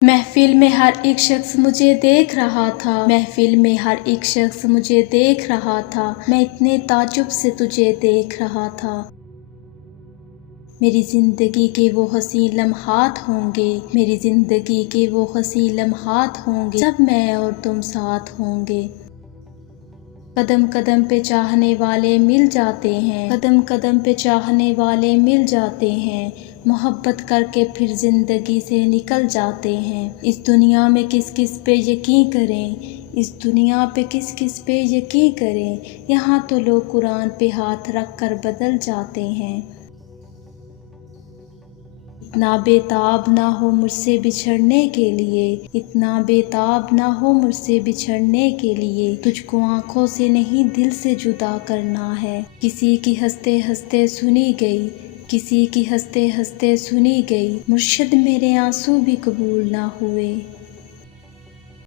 محفل میں ہر ایک شخص مجھے دیکھ رہا تھا، محفل میں ہر ایک شخص مجھے دیکھ رہا تھا، میں اتنے تعجب سے تجھے دیکھ رہا تھا۔ میری زندگی کے وہ حسین لمحات ہوں گے، میری زندگی کے وہ حسین لمحات ہوں گے، جب میں اور تم ساتھ ہوں گے۔ قدم قدم پہ چاہنے والے مل جاتے ہیں، قدم قدم پہ چاہنے والے مل جاتے ہیں، محبت کر کے پھر زندگی سے نکل جاتے ہیں۔ اس دنیا میں کس کس پہ یقین کریں، اس دنیا پہ کس کس پہ یقین کریں، یہاں تو لوگ قرآن پہ ہاتھ رکھ کر بدل جاتے ہیں۔ اتنا بے تاب نہ ہو مجھ سے بچھڑنے کے لیے، اتنا بے تاب نہ ہو مجھ سے بچھڑنے کے لیے، تجھ کو آنکھوں سے نہیں دل سے جدا کرنا ہے۔ کسی کی ہنستے ہنستے سنی گئی، کسی کی ہنستے ہنستے سنی گئی، مرشد میرے آنسو بھی قبول نہ ہوئے۔